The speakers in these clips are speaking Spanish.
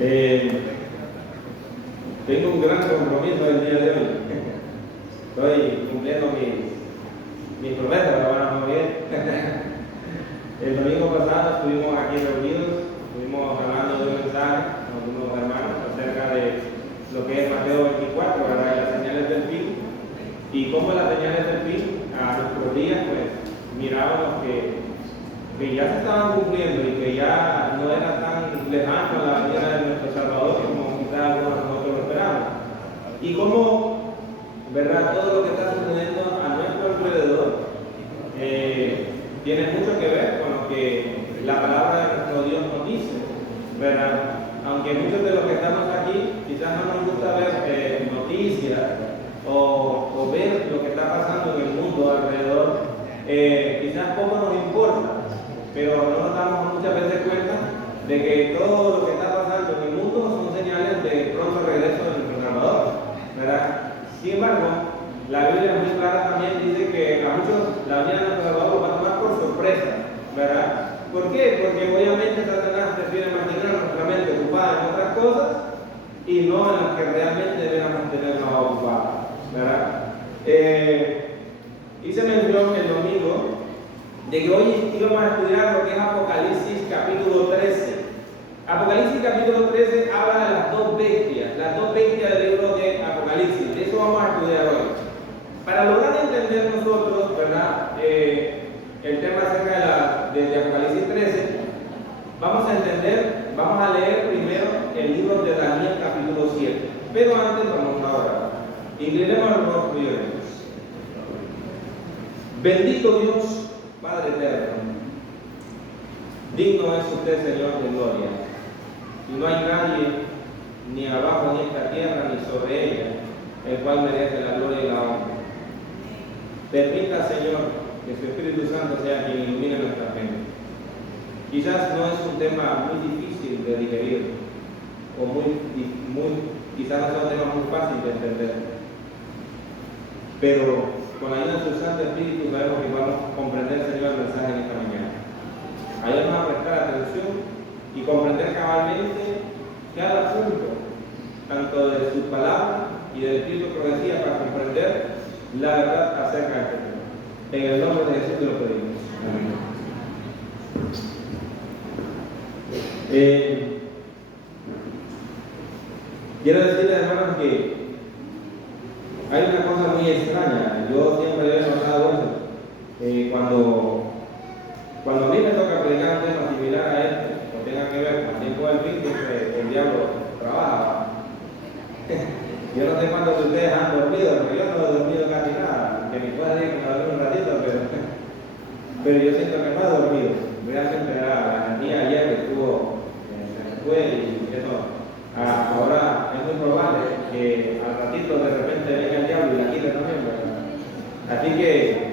Eh, Tengo un gran compromiso el día de hoy. Estoy cumpliendo mis promesas, pero bueno, muy bien. El domingo pasado estuvimos aquí reunidos, estuvimos hablando de un mensaje con unos hermanos acerca de lo que es Mateo 24, ¿verdad? Las señales del fin. Y cómo las señales del fin a nuestros días, pues mirábamos que ya se estaban cumpliendo y que ya no era tan lejano la venida de nuestro Salvador como quizás algunos nosotros lo esperamos. Y cómo, ¿verdad?, todo lo que está sucediendo a nuestro alrededor tiene mucho que ver con lo que la palabra de nuestro Dios nos dice, ¿verdad? Aunque muchos de los que estamos aquí quizás no nos gusta ver noticias o ver lo que está pasando en el mundo alrededor, quizás poco nos importa, pero no nos damos muchas veces cuenta de que todo lo que está pasando en el mundo son señales de pronto regreso de nuestro Salvador, ¿verdad? Sin embargo, la Biblia es muy clara también, dice que a muchos la venida de nuestro Salvador lo va a tomar por sorpresa, ¿verdad? ¿Por qué? Porque obviamente Satanás prefiere mantener nuestra mente ocupada en otras cosas y no en las que realmente debemos mantenernos ocupados, ¿verdad? Hice mención el domingo de que hoy íbamos a estudiar lo que es Apocalipsis capítulo 13. Apocalipsis capítulo 13 habla de las dos bestias del libro de Apocalipsis. De eso vamos a estudiar hoy. Para lograr entender nosotros, ¿verdad?, el tema acerca de Apocalipsis 13, vamos a leer primero el libro de Daniel capítulo 7. Pero antes vamos a orar. Inclinemos el rostro y oremos. Bendito Dios, Padre eterno, digno es usted, Señor, de gloria, y no hay nadie, ni abajo ni en esta tierra, ni sobre ella, el cual merece la gloria y la honra. Permita, Señor, que su Espíritu Santo sea quien ilumine nuestra mente. Quizás no es un tema muy difícil de digerir, o quizás no sea un tema muy fácil de entender, pero con la ayuda de su Santo Espíritu sabemos que vamos a comprender, Señor, el mensaje en esta mañana. Ayúdanos a prestar atención y comprender cabalmente cada punto, tanto de su palabra y del Espíritu que decía, para comprender la verdad acerca de este tema. En el nombre de Jesús te lo pedimos. Amén. Quiero decirles, hermanos, que hay una cosa muy extraña. Yo siempre he notado eso. Cuando a mí me toca predicar un tema similar a este, o tenga que ver también con el fin, que el diablo trabaja. Yo no sé cuántos de ustedes han dormido, pero yo no he dormido casi nada. Que mi esposa dice que me dormí un ratito, pero yo siento que no he dormido. Realmente la energía ayer que estuvo, se me fue y eso. Ahora es muy probable que al ratito de repente venga el diablo y la quite también, ¿verdad? Así que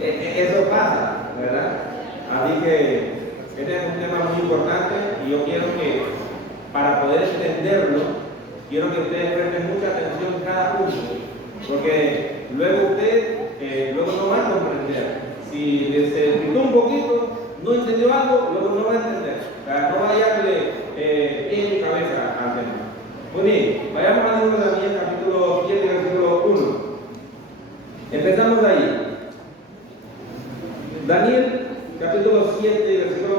eso pasa, ¿verdad? Así que este es un tema muy importante y yo quiero que, para poder entenderlo, quiero que ustedes presten mucha atención en cada punto, porque luego luego no van a comprender. Si se explicó un poquito, no entendió algo, luego no va a entender. O sea, no va a hallarle pie ni cabeza al tema. Muy bien, vayamos al libro de Daniel capítulo 7, versículo 1. Empezamos de ahí. Daniel capítulo 7, versículo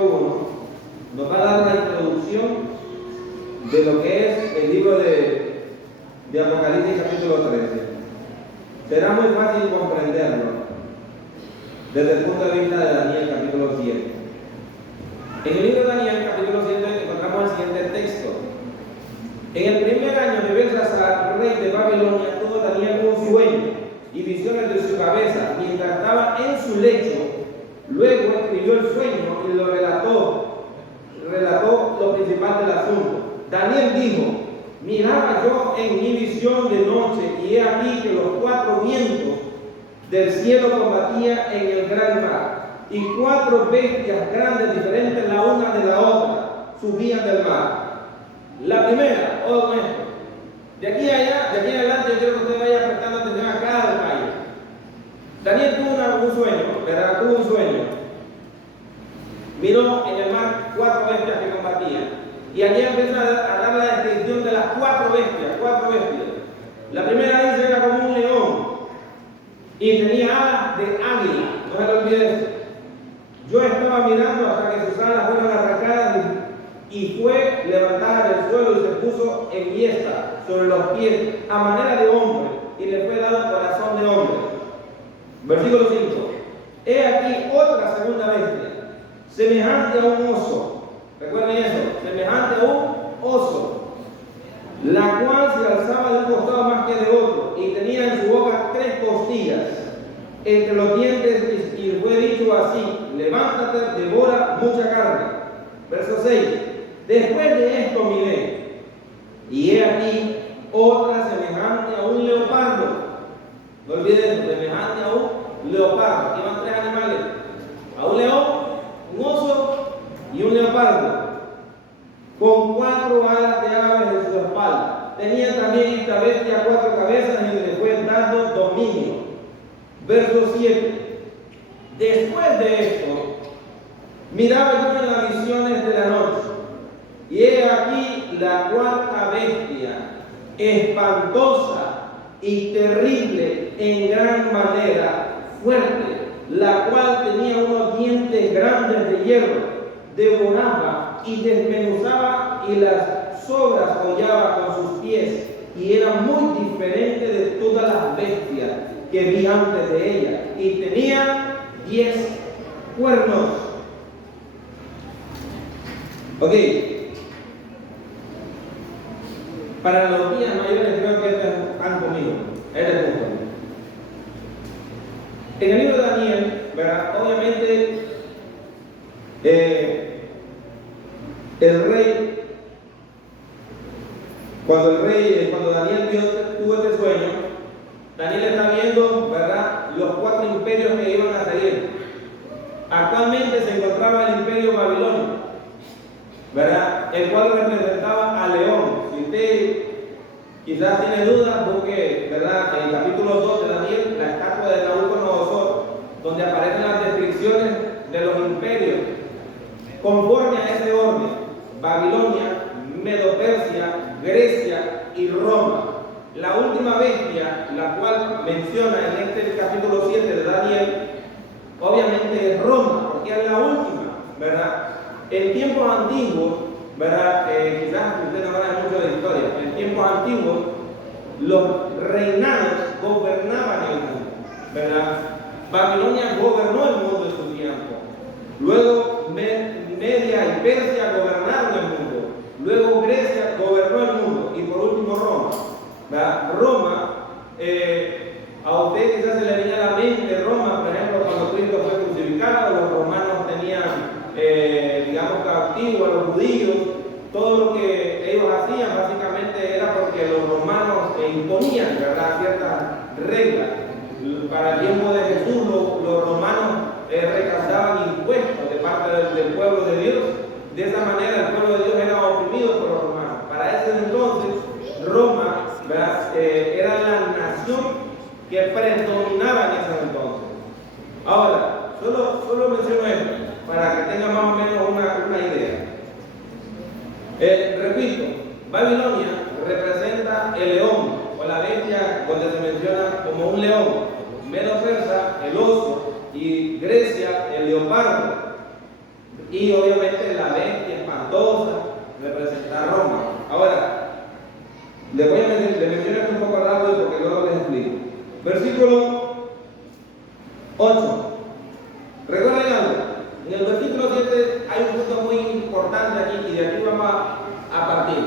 1 nos va a dar una introducción de lo que es el libro de Apocalipsis capítulo 13. Será muy fácil comprenderlo desde el punto de vista de Daniel capítulo 7. En el libro de Daniel capítulo 7 encontramos el siguiente texto. En el primer año de Belsasar, rey de Babilonia, tuvo Daniel un sueño y visiones de su cabeza mientras estaba en su lecho. Luego escribió el sueño y lo relató lo principal del asunto. Daniel dijo: miraba yo en mi visión de noche, y he aquí que los cuatro vientos del cielo combatían en el gran mar, y cuatro bestias grandes, diferentes la una de la otra, subían del mar. La primera, de aquí en adelante, yo quiero que usted vaya prestando atención a cada detalle. Daniel tuvo un sueño, ¿verdad? Tuvo un sueño. Miró en el mar cuatro bestias que combatían. Y aquí empieza a dar la descripción de las cuatro bestias. La primera dice era como un león y tenía alas de águila. No se lo olvide eso. Yo estaba mirando hasta que sus alas fueron arrancadas y fue levantada del suelo y se puso en hiesta sobre los pies a manera de hombre y le fue dado corazón de hombre. Versículo 5. He aquí otra segunda bestia, semejante a un oso. Recuerden eso, semejante a un oso, la cual se alzaba de un costado más que de otro y tenía en su boca 3 costillas entre los dientes y fue dicho así: levántate, devora mucha carne. Verso 6. Después de esto miré, y he aquí otra semejante a un leopardo. No olviden eso, semejante a un leopardo. Aquí van 3 animales: a un león, un oso y un leopardo, con 4 alas de aves en su espalda. Tenía también esta bestia 4 cabezas y le fue dado dominio. Verso 7. Después de esto, miraba yo en las visiones de la noche, y he aquí la cuarta bestia, espantosa y terrible en gran manera, fuerte, la cual tenía unos dientes grandes de hierro, devoraba y desmenuzaba y las sobras hollaba con sus pies, y era muy diferente de todas las bestias que vi antes de ella, y tenía 10 cuernos. Ok. Para los días mayores creo que están conmigo. Este es el punto. En el libro de Daniel, ¿verdad? Obviamente el rey, cuando Daniel tuvo este sueño, Daniel está viendo, ¿verdad?, los 4 imperios que iban a seguir. Actualmente se encontraba el imperio babilonio, ¿verdad?, el cual representaba a León. Si usted quizás tiene dudas, busque, ¿verdad?, en el capítulo 2 de Daniel, la estatua de Nabucodonosor, donde aparecen las descripciones de los imperios conforme a ese orden: Babilonia, Medo-Persia, Grecia y Roma. La última bestia, la cual menciona en este capítulo 7 de Daniel, obviamente es Roma, porque es la última, ¿verdad? En tiempos antiguos, ¿verdad? Quizás usted no sabe mucho de historia. En tiempos antiguos, los reinados gobernaban el mundo, ¿verdad? Babilonia gobernó el mundo en su tiempo. Luego Media y Persia gobernaron el mundo. Luego Grecia gobernó el mundo. Y por último Roma, ¿verdad? Roma, a usted quizás se le viene a la mente Roma, por ejemplo, cuando Cristo fue crucificado, los romanos tenían, digamos, cautivos a los judíos. Todo lo que ellos hacían básicamente era porque los romanos imponían, ¿verdad?, ciertas reglas. Para el tiempo de Jesús, los romanos recaudaban impuestos de parte del pueblo de Dios. De esa manera el pueblo de Dios era oprimido por los romanos. Para ese entonces, Roma, ¿verdad?, era la nación que predominaba en ese entonces. Ahora, solo menciono esto para que tengan más o menos una idea. Repito, Babilonia representa el león o la bestia, donde se menciona como un león. Medo-Persa, el oso, y Grecia, el leopardo. Y obviamente la bestia espantosa representa a Roma. Ahora, le menciono esto un poco rápido porque luego les explico. Versículo 8. Recuerden algo. En el versículo 7 hay un punto muy importante aquí y de aquí vamos a partir.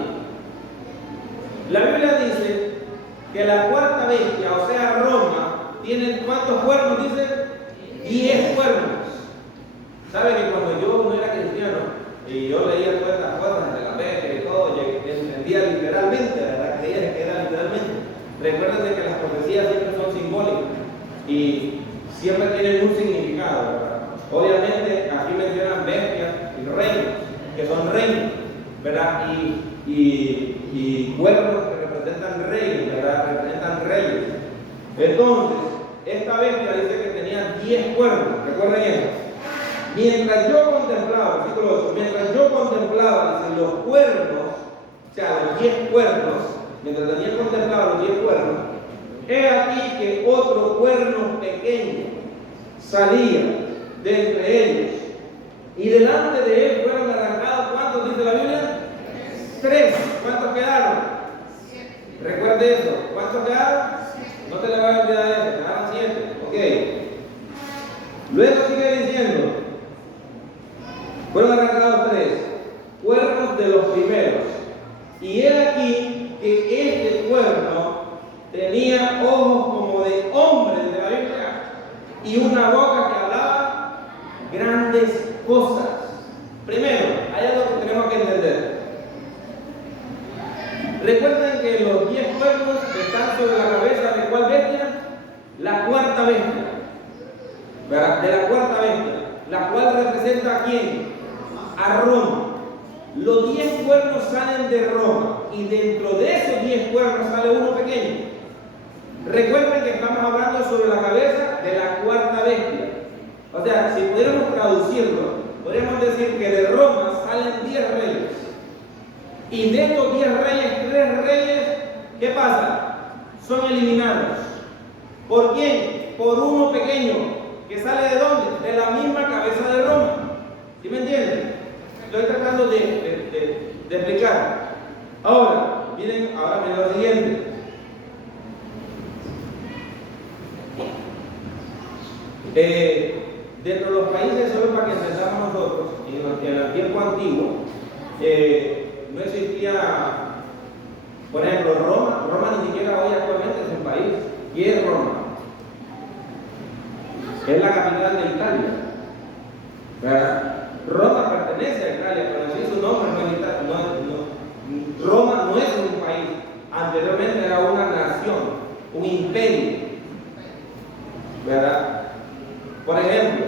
La Biblia dice que la cuarta bestia, o sea Roma, tiene ¿cuántos cuernos? Dice 10 cuernos. ¿Sabe que cuando yo no era cristiano y yo leía todas estas cosas de la bestia y todo, yo entendía literalmente, ¿verdad? Creía que era literalmente. Recuerden que las profecías siempre son simbólicas y siempre tienen un significado, ¿verdad? Obviamente aquí mencionan bestias y reinos, que son reinos, ¿verdad? Y cuernos que representan reyes, ¿verdad? Representan reyes. Entonces, esta bestia dice que tenía 10 cuernos, recuerden eso. Mientras yo contemplaba, versículo 8, mientras yo contemplaba, dice, los cuernos, o sea, los 10 cuernos, mientras Daniel contemplaba los 10 cuernos, he aquí que otro cuerno pequeño salía de entre ellos, y delante de él fueron arrancados, ¿cuántos dice la Biblia? 3. ¿Cuántos quedaron? Recuerde eso. ¿Cuántos quedaron? No te le va a olvidar de eso. Quedaron 7. Ok. Luego sigue diciendo, fueron arrancados 3 cuernos de los primeros. Y he aquí que este cuerno tenía ojos como de hombre de la Biblia y una boca que hablaba grandes cosas. Primero, hay algo que tenemos que entender. Recuerden que los 10 cuernos están sobre la cabeza de ¿cuál bestia? La cuarta bestia. ¿Verdad? De la cuarta bestia, la cual representa a quién? A Roma. Los 10 cuernos salen de Roma y dentro de esos 10 cuernos sale uno pequeño. Recuerden que estamos hablando sobre la cabeza de la cuarta bestia. O sea, si pudiéramos traducirlo, podríamos decir que de Roma salen 10 reyes. Y de estos 10 reyes, 3 reyes, ¿qué pasa? Son eliminados. ¿Por quién? Por uno pequeño, que sale ¿de dónde? De la misma cabeza de Roma. ¿Sí me entienden? Estoy tratando de explicar. Ahora, miren lo siguiente. Dentro de los países, solo para que entendamos nosotros, en el tiempo antiguo, no existía, por ejemplo, Roma. Roma ni siquiera hoy actualmente es un país. ¿Qué es Roma? Es la capital de Italia. ¿Verdad? Roma pertenece a Italia, pero sí su nombre no es Italia. Roma no es un país. Anteriormente era una nación, un imperio. ¿Verdad? Por ejemplo,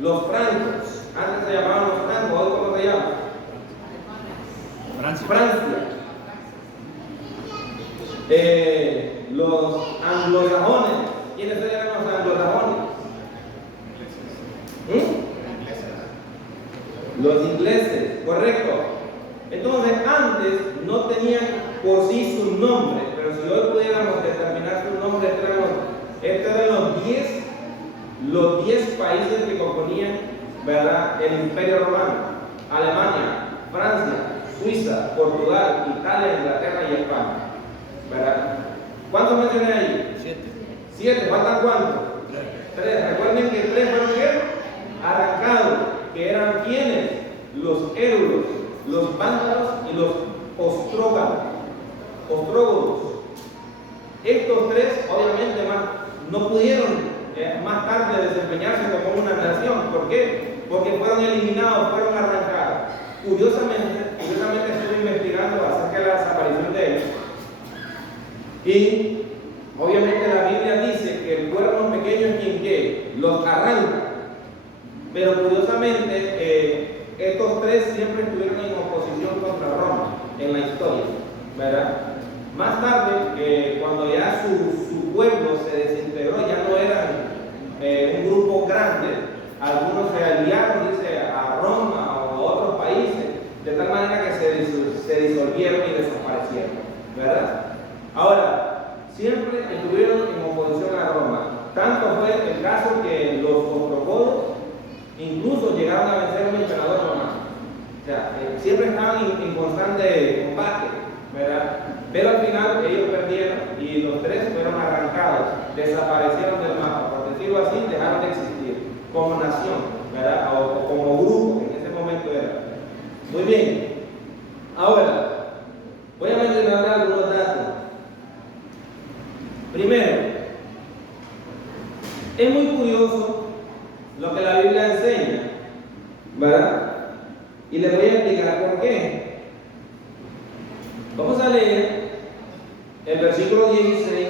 los francos, antes se llamaban los francos, hoy ¿cómo se llama? Francia. Los anglosajones, ¿quiénes eran los anglosajones? Los ingleses, correcto. Entonces, antes no tenían por sí su nombre, pero si hoy pudiéramos determinar su nombre, estos eran los 10 países que componían, ¿verdad?, el Imperio Romano: Alemania, Francia, Suiza, Portugal, Italia, Inglaterra y España. ¿Verdad? ¿Cuántos mencioné ahí? 7. ¿Faltan cuántos? 3. Recuerden que 3 fueron arrancados, que eran ¿quiénes? Los érulos, los vándalos y los ostróganos. Estos 3 obviamente no pudieron más tarde desempeñarse como una nación. ¿Por qué? Porque fueron eliminados, fueron arrancados. Curiosamente estuve investigando acerca de la desaparición de ellos. Y obviamente la Biblia dice que el cuerno pequeño es quien que los arranca. Pero curiosamente estos 3 siempre estuvieron en oposición contra Roma en la historia, ¿verdad? Más tarde, cuando ya su pueblo se desintegró, ya no eran un grupo grande, algunos se aliaron, dice, a Roma o a otros países, de tal manera que se disolvieron y desaparecieron, ¿verdad? Ahora, siempre estuvieron en oposición a Roma. Tanto fue el caso que los ostrogodos incluso llegaron a vencer a un emperador romano. O sea, siempre estaban en constante combate, ¿verdad? Pero al final ellos perdieron y los 3 fueron arrancados, desaparecieron del mapa, por decirlo así, dejaron de existir como nación, ¿verdad? O como grupo, que en ese momento era. Muy bien. Ahora, voy a mencionar algunos datos. Primero, es muy curioso lo que la Biblia enseña, ¿verdad? Y les voy a explicar por qué. Vamos a leer el versículo 16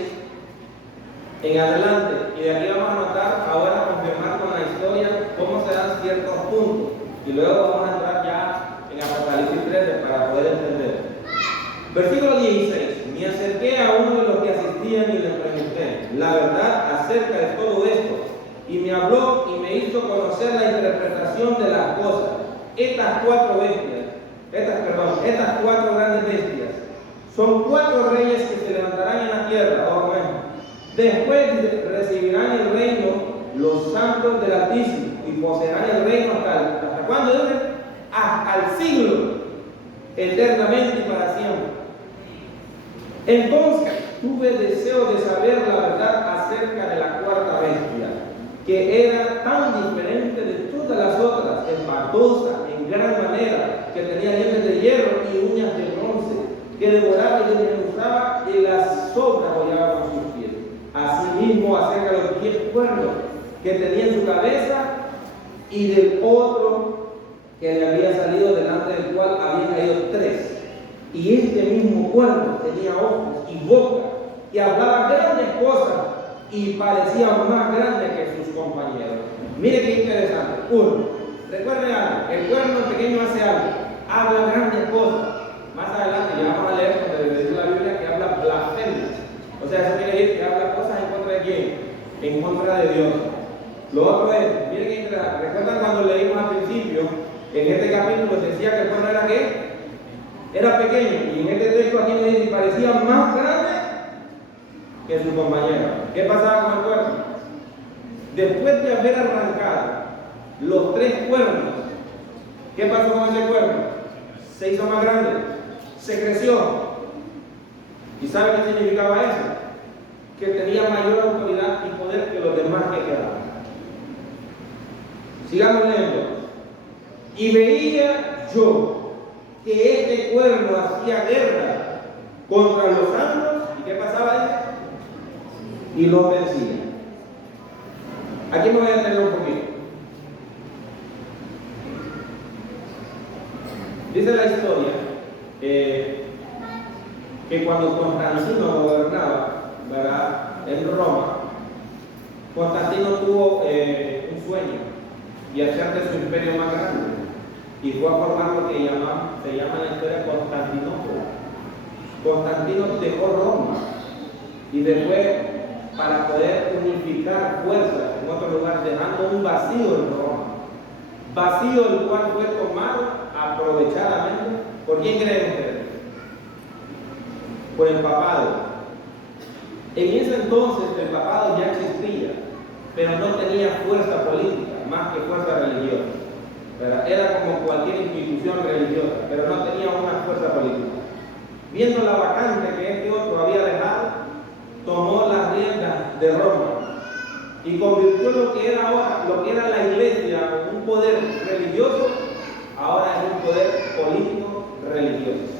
en adelante, y de aquí vamos a notar, ahora confirmar con la historia cómo se dan ciertos puntos, y luego vamos a entrar ya en Apocalipsis 13 para poder entender. Versículo 16: me acerqué a uno de los que asistían y les pregunté la verdad acerca de todo esto, y me habló y me hizo conocer la interpretación de las cosas. Estas cuatro grandes bestias, son 4 reyes que se levantarán en la tierra. Oh, bueno. Después recibirán el reino los santos del Altísimo y poseerán el reino ¿hasta cuándo? Hasta el siglo, eternamente y para siempre. Entonces tuve deseo de saber la verdad acerca de la cuarta bestia, que era tan diferente de todas las otras, espantosa en gran manera, que tenía dientes de hierro y uñas de bronce, que devoraba y desmenuzaba y las sobras hollaba con sus pies. Asimismo, acerca de los 10 cuernos que tenía en su cabeza y del otro que le había salido, delante del cual habían caído 3. Y este mismo cuerno tenía ojos y boca, y hablaba grandes cosas y parecía más grande que sus compañeros. Mire qué interesante. 1. Recuerden algo, el cuerno pequeño hace algo, habla grandes cosas. Más adelante ya vamos a leer cuando dice la Biblia que habla blasfemias. O sea, eso quiere decir que habla cosas en contra de quién? En contra de Dios. Lo otro es, miren qué interesante. ¿Recuerdan cuando leímos al principio? En este capítulo se decía que el cuerno era ¿qué? Era pequeño, y en este texto aquí nos dice que parecía más grande que su compañero. ¿Qué pasaba con el cuerno? Después de haber arrancado los 3 cuernos, ¿qué pasó con ese cuerno? Se hizo más grande, se creció. ¿Y sabe qué significaba eso? Que tenía mayor autoridad y poder que los demás que quedaban. Sigamos leyendo. Y veía yo que este cuerno hacía guerra contra los santos. ¿Y qué pasaba ahí? Y los vencía. Aquí me voy a detener un poquito. Dice la historia que cuando Constantino gobernaba, ¿verdad?, en Roma, Constantino tuvo un sueño y hacer su imperio más grande. Y fue a formar lo que se llama en la historia Constantinopla. Constantino dejó Roma y después, para poder unificar fuerzas en otro lugar, dejando un vacío en Roma, vacío el cual fue tomado aprovechadamente. ¿Por quién creen ustedes? Por el papado. En ese entonces el papado ya existía, pero no tenía fuerza política más que fuerza religiosa. Era como cualquier institución religiosa, pero no tenía una fuerza política. Viendo la vacante que este otro había dejado, tomó las riendas de Roma y convirtió lo que era ahora, lo que era la iglesia, un poder religioso, ahora es un poder político religioso.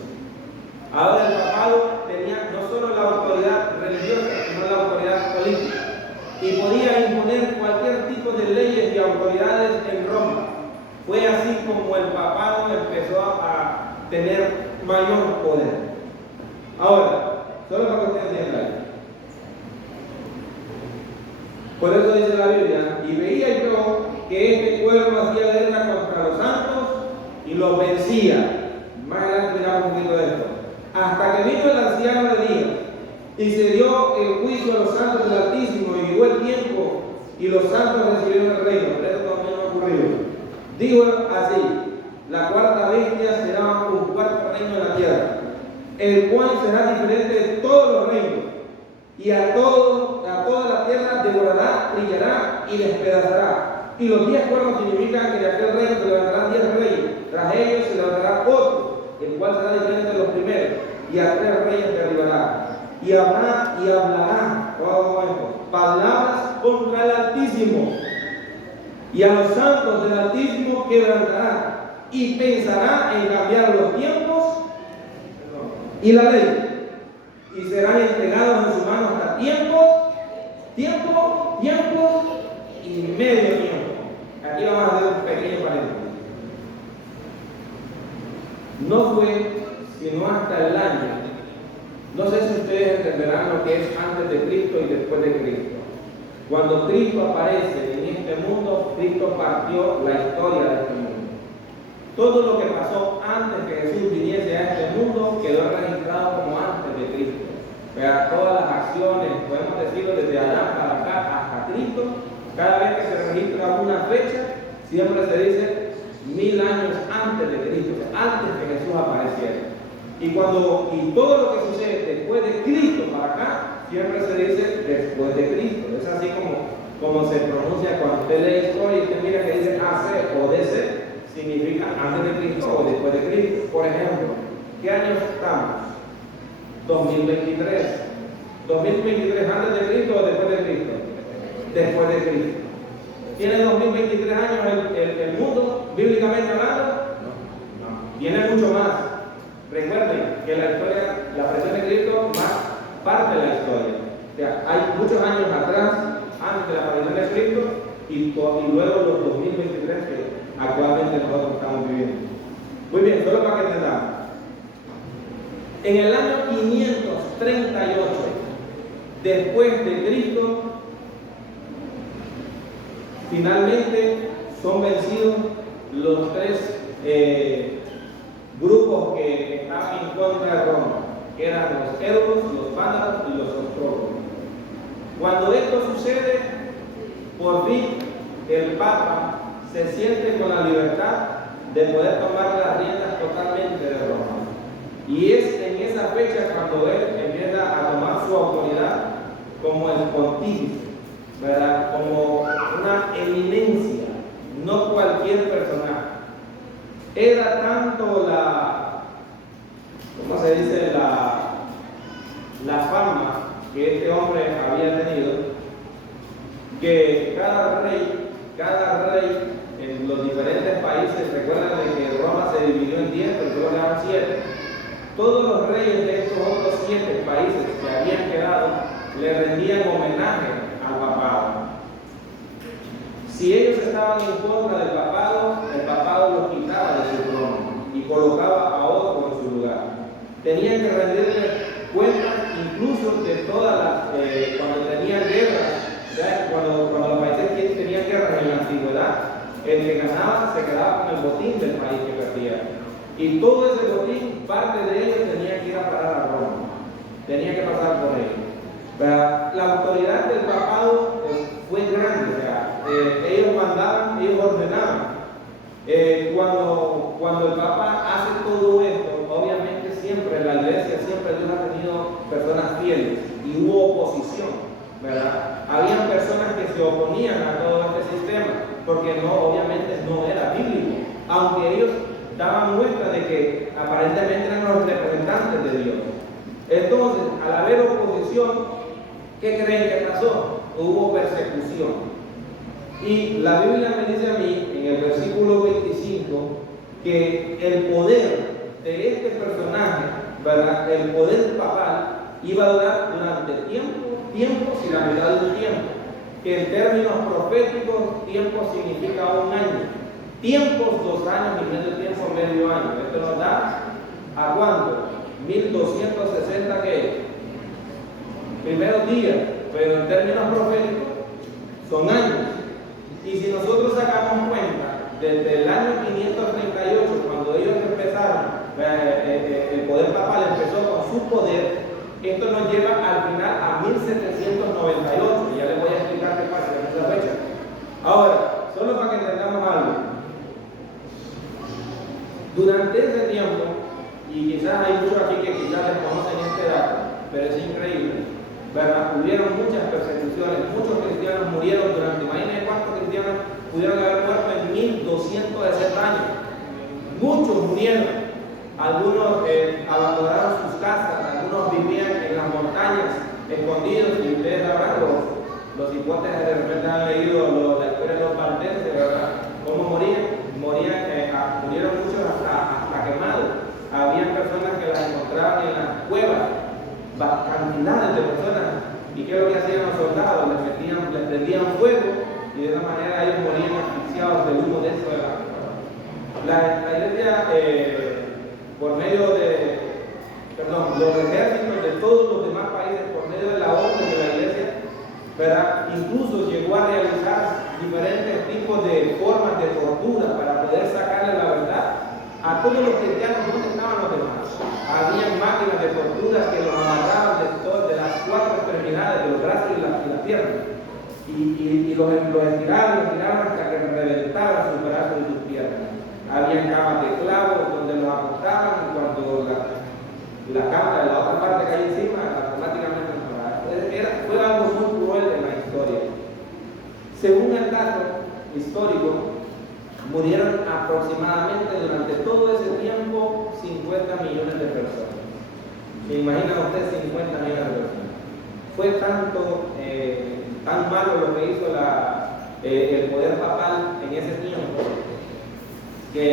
Ahora el papado tenía no solo la autoridad religiosa, sino la autoridad política, y podía imponer cualquier tipo de leyes y autoridades en Roma. Fue así como el papado empezó a tener mayor poder. Ahora, solo para que ustedes entiendan. Por eso dice la Biblia, y veía yo que este pueblo hacía guerra contra los santos y los vencía. Más adelante miramos un poquito de esto. Hasta que vino el anciano de día y se dio el juicio a los santos del Altísimo y llegó el tiempo y los santos recibieron el reino. Pero eso todavía no ha ocurrido. Dijo así: la cuarta bestia será un cuarto reino de la tierra, el cual será diferente de todos los reinos, y a toda la tierra devorará, trillará y despedazará. Y los 10 cuernos significan que de aquel reino se levantarán 10 reyes, tras ellos se levantará otro, el cual será diferente de los primeros, y a 3 reyes derribará. Y hablará palabras contra el Altísimo, y a los santos del Altísimo quebrantará, y pensará en cambiar los tiempos y la ley, y serán entregados en su mano hasta tiempo y medio tiempo. Aquí vamos a hacer un pequeño paréntesis. No fue sino hasta el año, no sé si ustedes entenderán lo que es antes de Cristo y después de Cristo. Cuando Cristo aparece en este mundo, Cristo partió la historia de este mundo. Todo lo que pasó antes que Jesús viniese a este mundo quedó registrado como antes de Cristo. Pero todas las acciones, podemos decirlo desde Adán para acá hasta Cristo, Cada vez que se registra una fecha, siempre se dice 1000 años antes de Cristo, o sea, antes que Jesús apareciera. Y todo lo que sucede después de Cristo para acá, siempre se dice después de Cristo. Es así como se pronuncia cuando usted lee historia y usted mira que dice AC o DC, significa antes de Cristo o después de Cristo. Por ejemplo, ¿qué año estamos? 2023. 2023 antes de Cristo o después de Cristo? Después de Cristo. ¿Tiene 2023 años el mundo, bíblicamente hablando? No. Tiene mucho más. Recuerden que la historia, la aparición de Cristo, más parte de la historia. O sea, hay muchos años atrás, antes de la aparición de Cristo, y luego los 2023 que actualmente nosotros estamos viviendo. Muy bien, solo para que entendamos. En el año 538, después de Cristo, finalmente son vencidos los tres grupos que estaban en contra de Roma, que eran los euros, los vándalos y los ostrógonos. Cuando esto sucede, por fin el Papa se siente con la libertad de poder tomar las riendas totalmente de Roma. Y es en esa fecha cuando él empieza a tomar su autoridad como el pontífice, ¿verdad? Como una eminencia, no cualquier personaje. Era tanto ¿cómo se dice? La fama que este hombre había tenido, que cada rey en los diferentes países, recuerdan de que Roma se dividió en 10, pero solo quedaron 7. Todos los reyes de estos otros 7 países que habían quedado le rendían homenaje al papado. Si ellos estaban en contra del papado, el papado los quitaba de su trono y colocaba a otro en su lugar. Tenían que rendirle cuentas incluso de todas las, cuando tenían guerras, cuando los países tenían guerras en la antigüedad, el que ganaba se quedaba con el botín del país que perdía. Y todo ese botín, parte de ellos tenía que ir a parar a Roma, tenía que pasar por ellos. La autoridad del papado fue grande, o sea, ellos mandaban, ellos ordenaban. Cuando el Papa hace todo esto, obviamente siempre la iglesia, siempre Dios ha tenido personas fieles y hubo oposición, ¿verdad? Habían personas que se oponían a todo este sistema porque obviamente no era bíblico, aunque ellos daban muestra de que aparentemente eran los representantes de Dios. Entonces, al haber oposición, ¿qué creen que pasó? Hubo persecución. Y la Biblia me dice a mí, en el versículo 25, que el poder de este personaje, ¿verdad? El poder papal, iba a durar durante tiempos y la mitad de un tiempo. Que en términos proféticos, tiempo significa un año. Tiempos, 2 años y medio año. Esto nos da, ¿a cuánto? 1260 ¿qué? Primeros días, pero en términos proféticos son años. Y si nosotros sacamos cuenta, desde el año 538, cuando ellos empezaron, el poder papal empezó con su poder, esto nos lleva al final a 1798. Y ya les voy a explicar qué pasa en esa fecha. Ahora, solo para que entendamos algo. Durante ese tiempo, y quizás hay muchos aquí que quizás desconocen este dato, pero es increíble, ¿verdad? Hubieron muchas persecuciones, muchos cristianos murieron durante, imagínense cuántos cristianos pudieron haber muerto en 1260 años. Muchos murieron, algunos abandonaron sus casas, algunos vivían en las montañas, escondidos, y ustedes sabrán, los hipótesis de repente han leído la historia de los valdenses, ¿verdad? ¿Cómo morían? Murieron muchos hasta quemados. Habían personas que las encontraban en las cuevas, cantidades de personas. ¿Y qué es lo que hacían los soldados? Les prendían fuego y de esa manera ellos morían asfixiados del humo de eso. La iglesia, por medio los ejércitos de todos los demás países, por medio de la orden de la iglesia, ¿verdad? Incluso llegó a realizar diferentes tipos de formas de tortura para poder sacarle la verdad a todos los cristianos donde estaban los demás. Había máquinas de tortura que los amarraban de las 4 extremidades, de los brazos y las piernas. Y y los estiraban hasta que reventaban sus brazos y sus piernas. Había camas de clavos donde los acostaban y cuando la cama de la otra parte caía encima, automáticamente nos paraban. Fue algo muy cruel en la historia. Según el dato histórico, murieron aproximadamente durante todo ese tiempo 50 millones de personas. ¿Se imagina usted 50 millones de personas? Fue tan malo lo que hizo el poder papal en ese tiempo que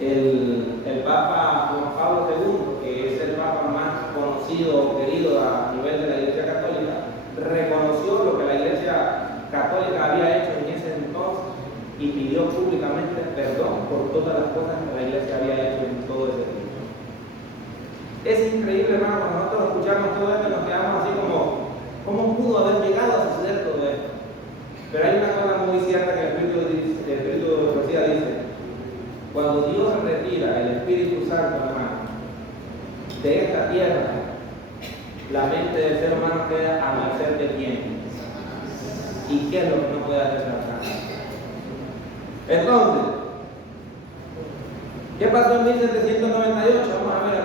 el Papa Juan Pablo II, que es el Papa más conocido o querido a nivel de la Iglesia Católica, reconoció lo que la Iglesia Católica había hecho en ese entonces y pidió públicamente perdón por todas las cosas que la Iglesia había hecho en todo ese tiempo. Es increíble, hermano, cuando nosotros escuchamos todo esto nos quedamos así como, ¿cómo pudo haber llegado a suceder todo esto? Pero hay una cosa muy cierta que el Espíritu de Profecía dice: cuando Dios retira el Espíritu Santo, hermano, de esta tierra, la mente del ser humano queda a merced de quién. ¿Y qué es lo que no puede hacer Satanás? Entonces, ¿qué pasó en 1798? Vamos a ver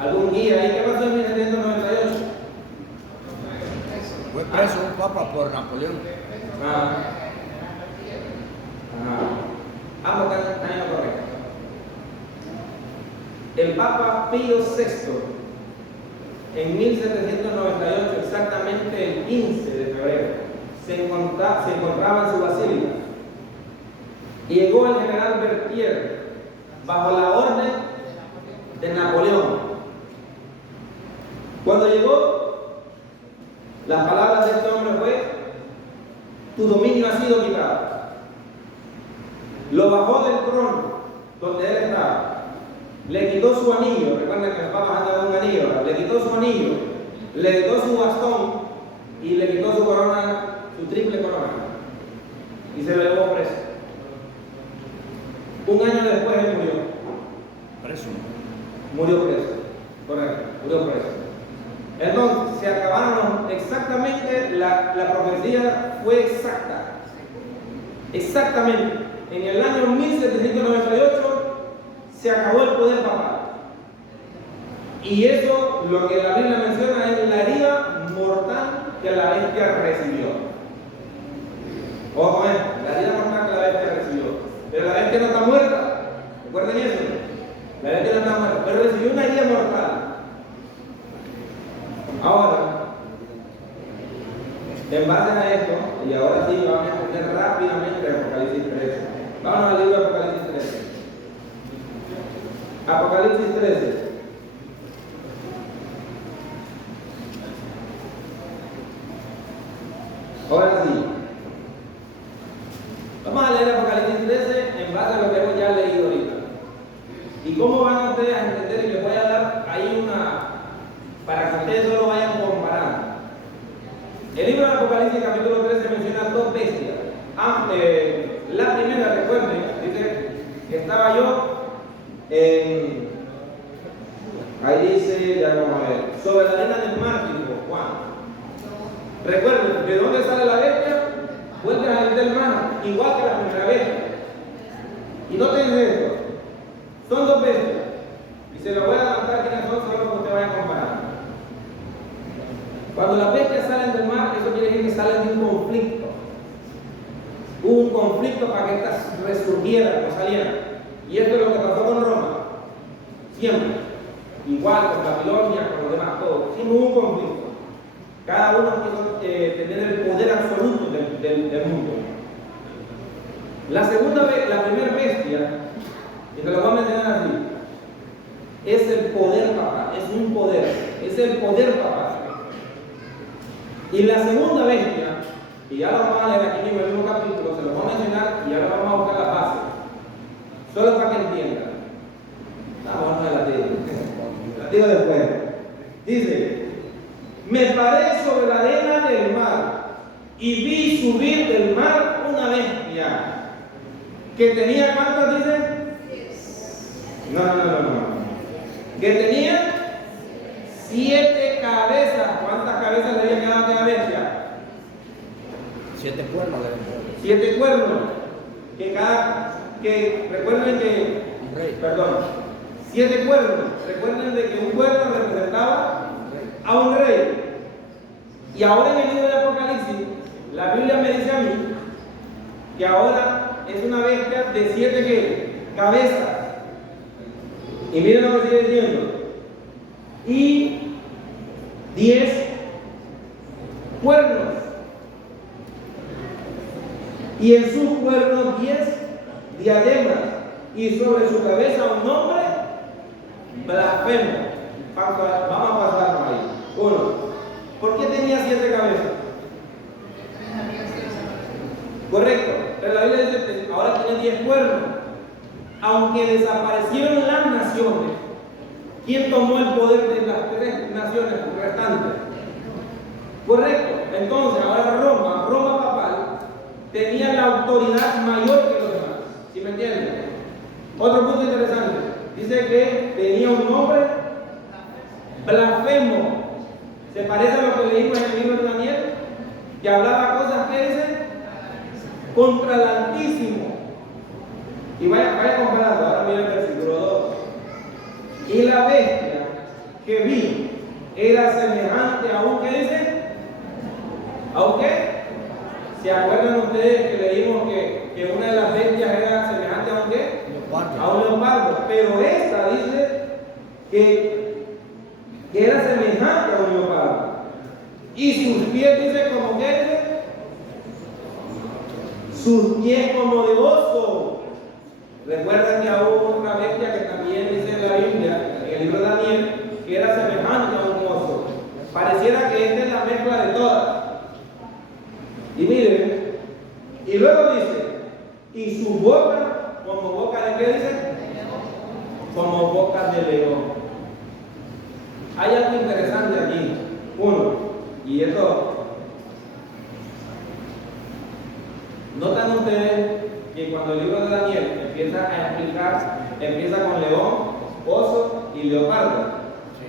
algún guía ahí. ¿Qué pasó en 1798? Fue preso un papa por Napoleón. Ambos están en lo correcto. El Papa Pío VI, en 1798, exactamente el 15 de febrero, se encontraba en su basílica. Y llegó el general Berthier bajo la orden de Napoleón. Cuando llegó, las palabras de este hombre fue: tu dominio ha sido quitado. Lo bajó del trono donde él estaba, le quitó su anillo. Recuerden que los papas andaban un anillo, le quitó su anillo, le quitó su bastón y le quitó su corona, su triple corona, y se lo llevó preso. Un año después él murió. Preso. Murió preso, correcto, murió preso. Entonces se acabaron exactamente, la profecía fue exacta. Exactamente. En el año 1798 se acabó el poder papal. Y eso, lo que la Biblia menciona, es la herida mortal que la bestia recibió. Ojo, la herida mortal que la bestia recibió. Pero la bestia no está muerta. ¿Recuerden eso? La bestia no está muerta, pero recibió una herida mortal. Ahora, en base a esto, y ahora sí vamos a entender rápidamente Apocalipsis 13. Vamos al libro de Apocalipsis 13. Apocalipsis 13. Ahora sí. Vamos a leer Apocalipsis 13 en base a lo que hemos ya leído ahorita. ¿Y cómo van ustedes a entender? Y les voy a dar ahí para que ustedes solo vayan comparando. El libro de Apocalipsis capítulo 13 menciona dos bestias. La primera, recuerden, dice que estaba yo ahí dice, ya vamos a ver, sobre la arena del mar, dijo Juan. Recuerden, ¿de dónde sale la bestia? Vuelve a salir del mar, igual que la primera bestia. Y no tienen esto, son dos bestias. Y se lo voy a adelantar quiénes son, solo para que ustedes vayan comparando. Cuando las bestias salen del mar, eso quiere decir que salen de un conflicto. Hubo un conflicto para que estas resurgieran o salieran. Y esto es lo que pasó con Roma. Siempre. Igual con Babilonia, con los demás, todos. Siempre hubo un conflicto. Cada uno quiso tener el poder absoluto del mundo. La primera bestia, y te lo voy a mencionar así, es el poder papal. Es un poder. Es el poder papal. Y la segunda bestia, y ya lo vamos a leer aquí mismo en el mismo capítulo, se lo vamos a mencionar y ahora vamos a buscar la base. Solo para que entiendan. Vamos a la digo después. Dice: me paré sobre la arena del mar y vi subir del mar una bestia que tenía, ¿cuántas dicen? No. Que tenía 7 cabezas. ¿Cuántas cabezas le había quedado a cada bestia? 7 cuernos deben tener. 7 cuernos. Recuerden que, Un rey. perdón, 7 cuernos. Recuerden de que un cuerno representaba a un rey. Y ahora en el libro de Apocalipsis, la Biblia me dice a mí que ahora es una bestia de 7 ¿qué? Cabezas. Y miren lo que sigue diciendo. Y 10 cuernos. Y en sus cuernos 10 diademas. Y sobre su cabeza un nombre blasfemo. Vamos a pasar por ahí. 1. ¿Por qué tenía 7 cabezas? Correcto. Pero la Biblia dice que ahora tiene 10 cuernos. Aunque desaparecieron las naciones, ¿quién tomó el poder de las 3 naciones restantes? Correcto. Entonces, ahora Roma papal, tenía la autoridad mayor que los demás. ¿Sí me entienden? Otro punto interesante. Dice que tenía un nombre blasfemo. Se parece a lo que leímos en el libro de Daniel, que hablaba cosas que dicen contra el Altísimo. Y vaya comparando, ahora mira el versículo 2. Y la bestia que vi era semejante a un, ¿qué dice? ¿A un qué? ¿Se acuerdan ustedes que leímos que una de las bestias era semejante a un qué? Leopardo. A un leopardo. Pero esta dice que era semejante a un leopardo. Y sus pies, dice, como que dice, sus pies como de oso. Recuerdan que hubo una bestia que también dice en la Biblia, en el libro de Daniel, que era semejante a un oso. Pareciera que esta es la mezcla de todas. Y miren, y luego dice, y su boca, como boca de qué dice? Como boca de león. Hay algo interesante aquí. 1, y esto, ¿notan ustedes que cuando el libro de Daniel empieza a explicar, empieza con león, oso y leopardo? Sí.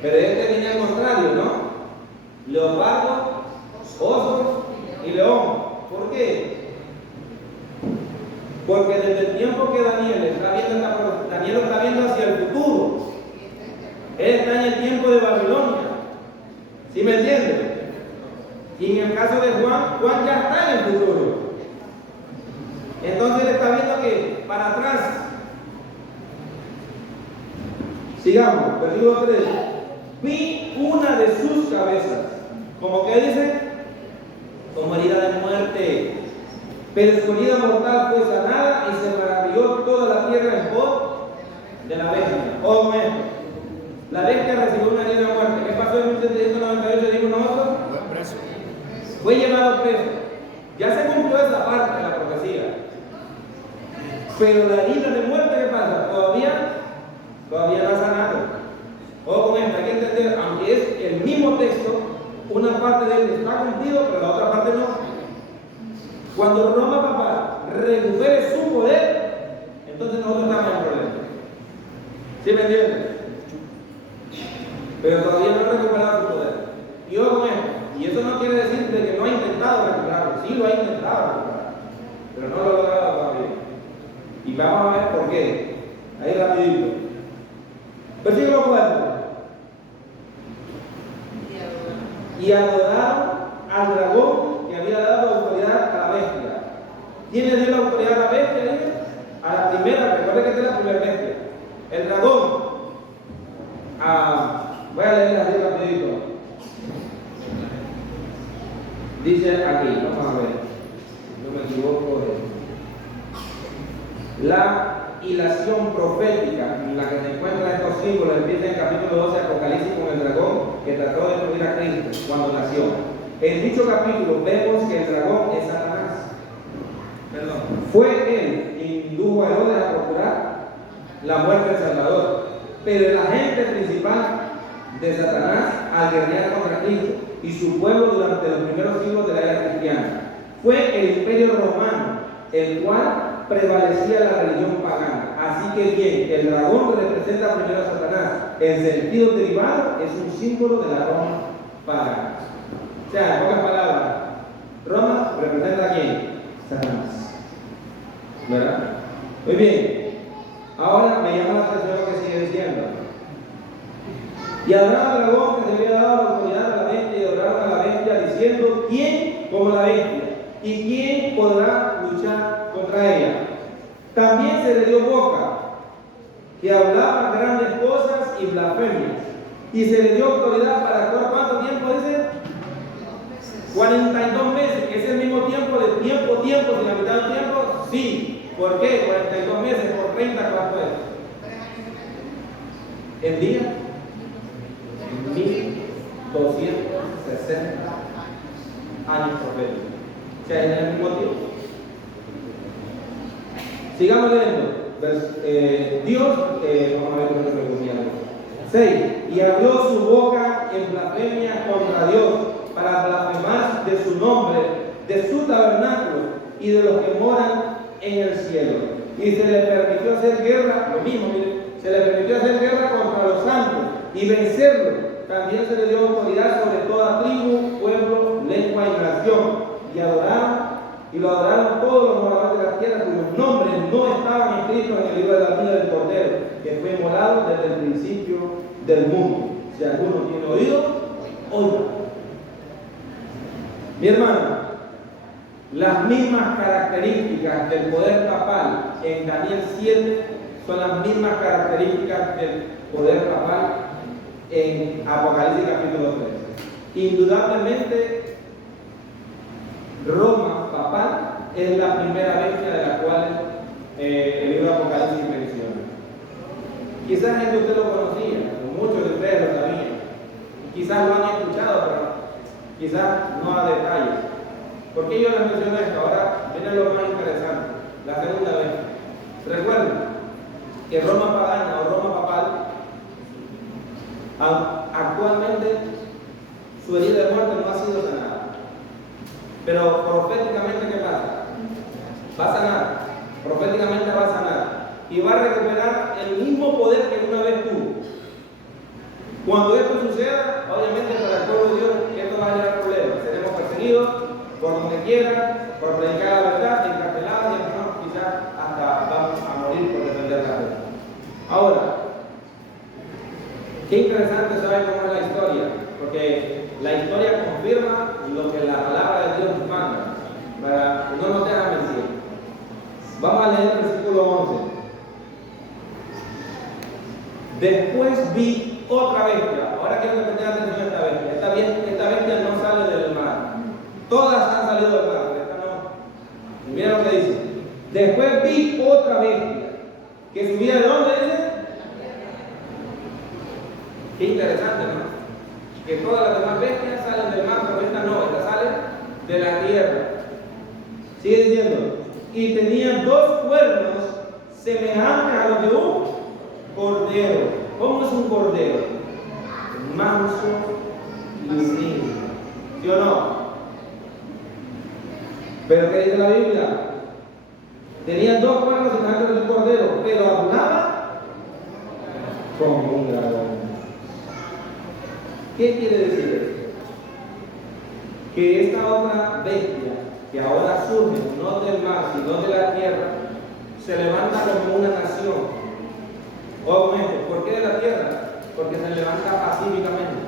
Pero este viene al contrario, ¿no? Leopardo, oso y león. ¿Por qué? Porque desde el tiempo que Daniel lo está viendo hacia el futuro. Él está en el tiempo de Babilonia. ¿Sí me entienden? Y en el caso de Juan ya está en el futuro. Entonces él está viendo que para atrás. Sigamos, versículo 3. Vi una de sus cabezas. ¿Cómo que dice? Como herida de muerte. Pero su herida mortal fue sanada y se maravilló toda la tierra en pos de la bestia. Ojo esto. La bestia recibió una herida de muerte. ¿Qué pasó en 1798? Digo nosotros. Fue preso. Fue llevado preso. Ya se cumplió esa parte de la profecía. Pero la herida de muerte, ¿qué pasa? Todavía no ha sanado. Ojo con esto, hay que entender, aunque es el mismo texto, una parte de él está cumplido, pero la otra parte no. Cuando Roma papá recupere su poder, entonces nosotros estamos en problema. ¿Sí me entienden? Pero todavía no ha recuperado su poder. Y ojo con esto, y eso no quiere decir de que no ha intentado recuperarlo, sí lo ha intentado recuperar, pero no lo ha logrado todavía. Y vamos a ver por qué. Ahí rapidito. Versículo 4. Y adoraron al dragón que había dado autoridad a la bestia. ¿Quién le dio la autoridad a la bestia? ¿Dice? A la primera, recuerden que esta es la primera bestia. El dragón. Voy a leer así rapidito. Dice aquí, vamos a ver. No me equivoco. La hilación profética en la que se encuentran estos símbolos empieza en capítulo 12 de Apocalipsis con el dragón que trató de destruir a Cristo cuando nació. En dicho capítulo vemos que el dragón es Satanás. Fue él quien indujo a Herodes a procurar la muerte del Salvador. Pero el agente principal de Satanás al guerrear contra Cristo y su pueblo durante los primeros siglos de la era cristiana fue el Imperio Romano, el cual prevalecía la religión pagana. Así que bien, el dragón representa primero a Satanás. En sentido derivado, es un símbolo de la Roma pagana. O sea, en pocas palabras, Roma representa Muy bien, ahora me llama la atención lo que sigue diciendo. Y adoraron al dragón que se había dado la autoridad a la bestia, y adoraron a la bestia diciendo: ¿quién como la bestia? ¿Y quién podrá luchar contra ella? También se le dio boca, que hablaba grandes cosas y blasfemias. Y se le dio autoridad para actuar, ¿cuánto tiempo dice? 42 meses, que es el mismo tiempo de tiempo, sin la mitad del tiempo. Sí. ¿Por qué? 42 meses por 30, ¿cuánto es? ¿En día? 1260 años proféticos. O sea, en el mismo tiempo. Sigamos leyendo. Dios, vamos a ver cómo se recomienda. 6. Y abrió su boca en blasfemia contra Dios, para blasfemar de su nombre, de su tabernáculo y de los que moran en el cielo. Y se le permitió hacer guerra, lo mismo, mire, se le permitió hacer guerra contra los santos y vencerlos. También se le dio autoridad sobre toda tribu, pueblo, lengua y nación. Y lo adoraron todos los moradores de la tierra, cuyos nombres no estaban escritos en el libro de la vida del Cordero, que fue molado desde el principio del mundo. Si alguno tiene oído, oiga. Mi hermano, las mismas características del poder papal en Daniel 7 son las mismas características del poder papal en Apocalipsis capítulo 3. Indudablemente, Roma papal es la primera bestia de la cual el libro de Apocalipsis menciona. Quizás esto usted lo conocía, muchos de ustedes lo sabían. Quizás lo han escuchado, pero quizás no a detalle. ¿Por qué yo les menciono esto? Ahora viene lo más interesante, la segunda vez. Recuerden que Roma pagana o Roma papal, actualmente su herida de muerte no ha sido sanada. Pero proféticamente, ¿qué pasa? Va a sanar. Proféticamente va a sanar. Y va a recuperar el mismo poder que una vez tuvo. Cuando esto suceda, obviamente para el pueblo de Dios esto va a generar problemas. Seremos perseguidos por donde quiera, por predicar la verdad, encarcelados y algunos quizás hasta vamos a morir por defender la fe. Ahora, qué interesante saber cómo es la historia, porque la historia confirma lo que la palabra de Dios manda, para que no nos deja mentir. Vamos a leer el versículo 11. Después vi otra bestia. Ahora quiero que presten atención a esta bestia. Esta bestia no sale del mar. Todas han salido del mar, pero esta no. Mira lo que dice. Después vi otra bestia que subía de dónde dice. Qué interesante, ¿no? Que todas las demás bestias salen del mar, pero esta no, esta sale de la tierra. Sigue diciendo. Y tenía dos cuernos semejantes a los de un cordero. ¿Cómo es un cordero? Manso y humilde. ¿Sí o no? Pero ¿qué dice la Biblia? Tenían dos cuernos semejantes a los de un cordero, pero hablaba como un dragón. ¿Qué quiere decir esto? Que esta otra bestia, que ahora surge no del mar, sino de la tierra, se levanta como una nación. Ojo con esto, ¿por qué de la tierra? Porque se levanta pacíficamente.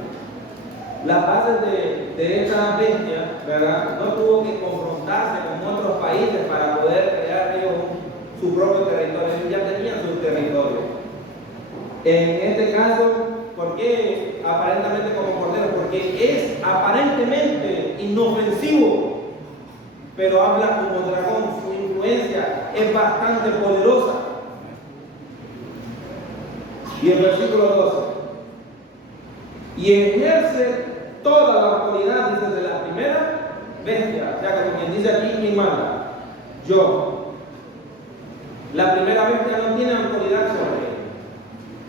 Las bases de esta bestia, ¿verdad?, no tuvo que confrontarse con otros países para poder crear ellos su propio territorio. Ellos ya tenían su territorio. En este caso, ¿por qué aparentemente como cordero? Porque es aparentemente inofensivo, pero habla como dragón. Su influencia es bastante poderosa. Y el versículo 12. Y ejerce toda la autoridad, dice, de la primera bestia. O sea, como quien dice aquí, mi manda. Yo. La primera bestia no tiene autoridad sobre él.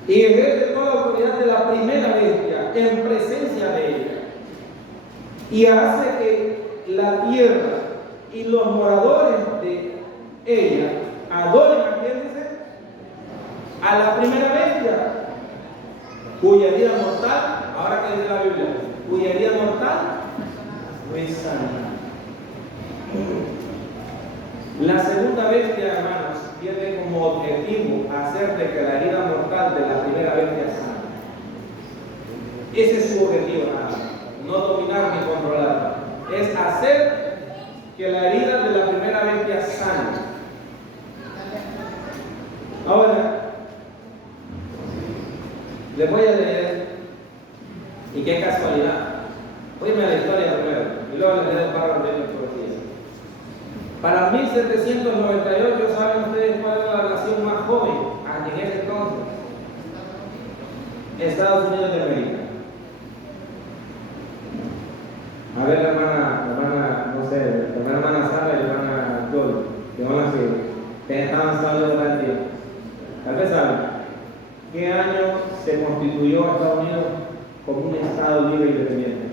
Y ejerce toda la autoridad de la primera bestia en presencia de ella. Y hace que la tierra y los moradores de ella adoren a quien dice, a la primera bestia, cuya herida mortal, ahora que dice la Biblia, cuya herida mortal fue sana. La segunda bestia, hermanos, tiene como objetivo hacer de que la herida mortal de la primera bestia sana. Ese es su objetivo, no dominar ni controlarla. Es hacer que la herida de la primera bestia sane. Ahora, les voy a leer, y qué casualidad. Óyeme la historia primero, y luego les leo el párrafo de la poesía. Para 1798, ¿saben ustedes cuál era la nación más joven en ese entonces? Estados Unidos de América. A ver, la hermana, no sé, la hermana Sara y la hermana Joy, que van a decir, que estaban hablando de la tía. Tal vez saben, ¿qué año se constituyó Estados Unidos como un Estado libre e independiente?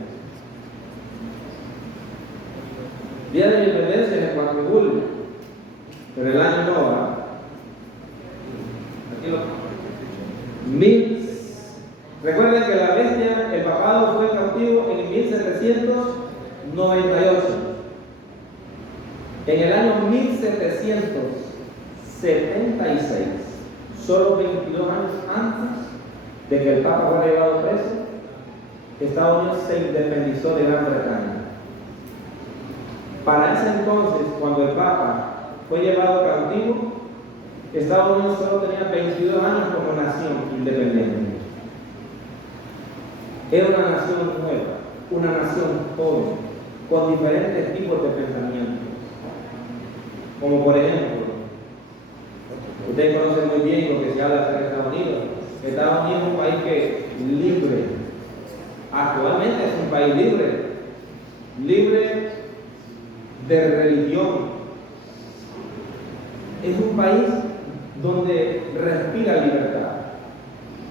Día de la Independencia es el 4 de julio, pero el año no va. Aquí Recuerden que la bestia, el papado fue cautivo en 1798. En el año 1776, solo 22 años antes de que el Papa fuera llevado preso, Estados Unidos se independizó de Gran Bretaña. Para ese entonces, cuando el Papa fue llevado cautivo, Estados Unidos solo tenía 22 años como nación independiente. Era una nación nueva, una nación joven, con diferentes tipos de pensamientos. Como por ejemplo, ustedes conocen muy bien lo que se habla acerca de Estados Unidos. Estados Unidos es un país que es libre. Actualmente es un país libre de religión. Es un país donde respira libertad.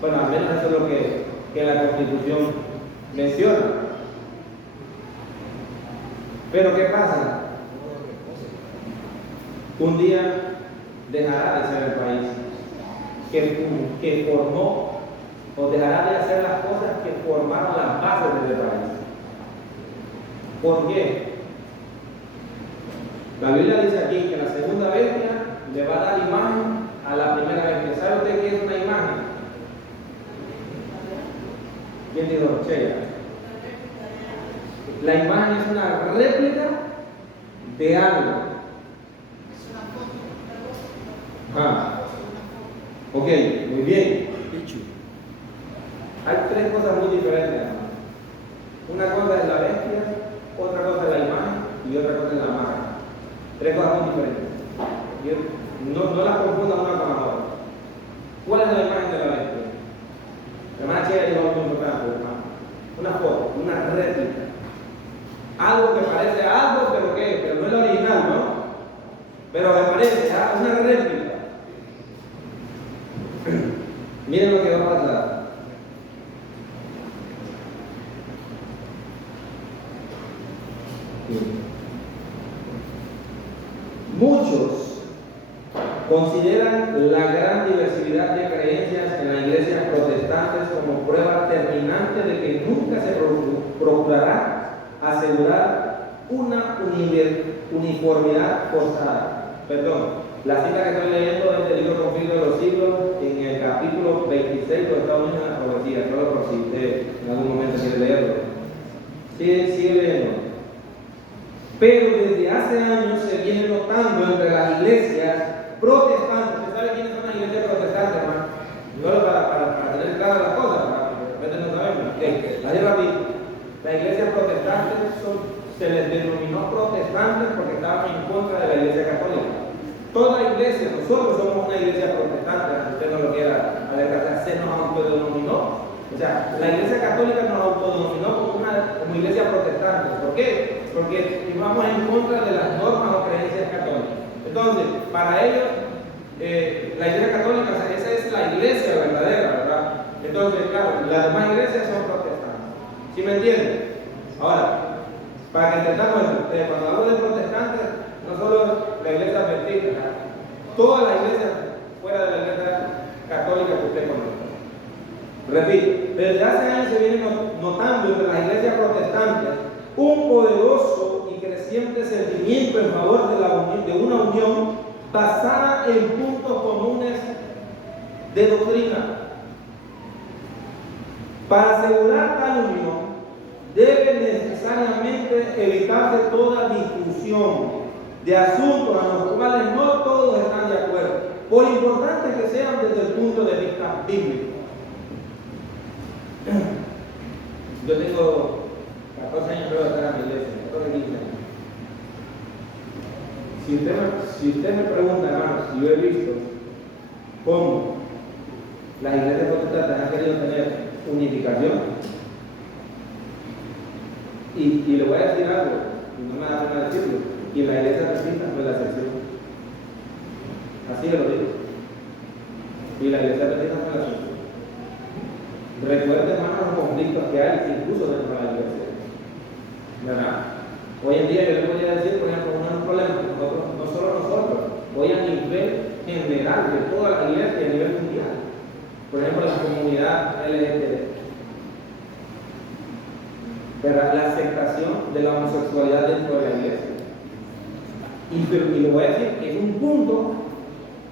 Bueno, al menos eso es lo que la Constitución menciona. Pero ¿qué pasa? Un día dejará de ser el país que formó, o dejará de hacer las cosas que formaron las bases de ese país. ¿Por qué? La Biblia dice aquí que la segunda bestia le va a dar imagen a la primera bestia. ¿Sabe usted qué es una imagen? ¿Quién dijo? Chea. La imagen es una réplica de algo. Ok, muy bien. Hay tres cosas muy diferentes. Una cosa es la bestia, otra cosa es la imagen y otra cosa es la marca. Tres cosas muy diferentes. No las confundan una con la otra. ¿Cuál es la imagen de la bestia? La hermana Chea dijo algo muy importante, hermano. Una foto, una réplica. Algo que parece algo, pero ¿qué? Pero no es la original, ¿no? Pero me parece una réplica. Miren lo que va a pasar. Muchos consideran la gran diversidad de creencias en las iglesias protestantes como prueba terminante de que nunca se procurará asegurar una uniformidad forzada. Perdón, la cita que estoy leyendo es del libro Conflicto de los Siglos, en el capítulo 26 de Estados Unidos en la profecía. Solo por si usted en algún momento quiere leerlo. Sigue leyendo. Pero desde hace años se viene notando entre las iglesias protestantes. ¿Usted sabe quiénes son las iglesias protestantes, hermano? Solo para tener claras las cosas, a veces no sabemos. Las iglesias protestantes se les denominó protestantes porque estaban en contra de la iglesia católica. Toda iglesia, nosotros somos una iglesia protestante, si usted no lo quiera alertar, se nos autodenominó. O sea, la iglesia católica nos autodenominó como iglesia protestante. ¿Por qué? Porque íbamos en contra de las normas o creencias católicas. Entonces, para ellos, la iglesia católica, o sea, esa es la iglesia verdadera, ¿verdad? Entonces, claro, las demás iglesias son protestantes. ¿Sí me entienden? Ahora, para que entendamos eso, cuando hablo de protestantes, no solo la iglesia adventista, todas las iglesias fuera de la iglesia católica que usted conoce. Repito, desde hace años se viene notando entre las iglesias protestantes un poderoso y creciente sentimiento en favor de una unión basada en puntos comunes de doctrina. Para asegurar tal unión, debe necesariamente evitarse toda discusión de asuntos a los cuales no todos están de acuerdo, por importante que sean desde el punto de vista bíblico. Yo tengo 14 años creo de estar en mi iglesia, 14, 15 años. Si usted me pregunta, hermano, si yo he visto cómo las iglesias protestantes han querido tener unificación, y le voy a decir algo, y no me da pena decirlo, y la iglesia adventista no es la excepción. Así lo digo. Y la iglesia adventista no es la excepción. Recuerden, hermano, los conflictos que hay incluso dentro de la iglesia. ¿Verdad? Hoy en día yo le voy a decir, por ejemplo, uno de los problemas que nosotros, no solo nosotros, hoy a nivel general de toda la iglesia y a nivel mundial. Por ejemplo, la comunidad LGBT. ¿Verdad? La aceptación de la homosexualidad dentro de la iglesia. Y lo voy a decir, es un punto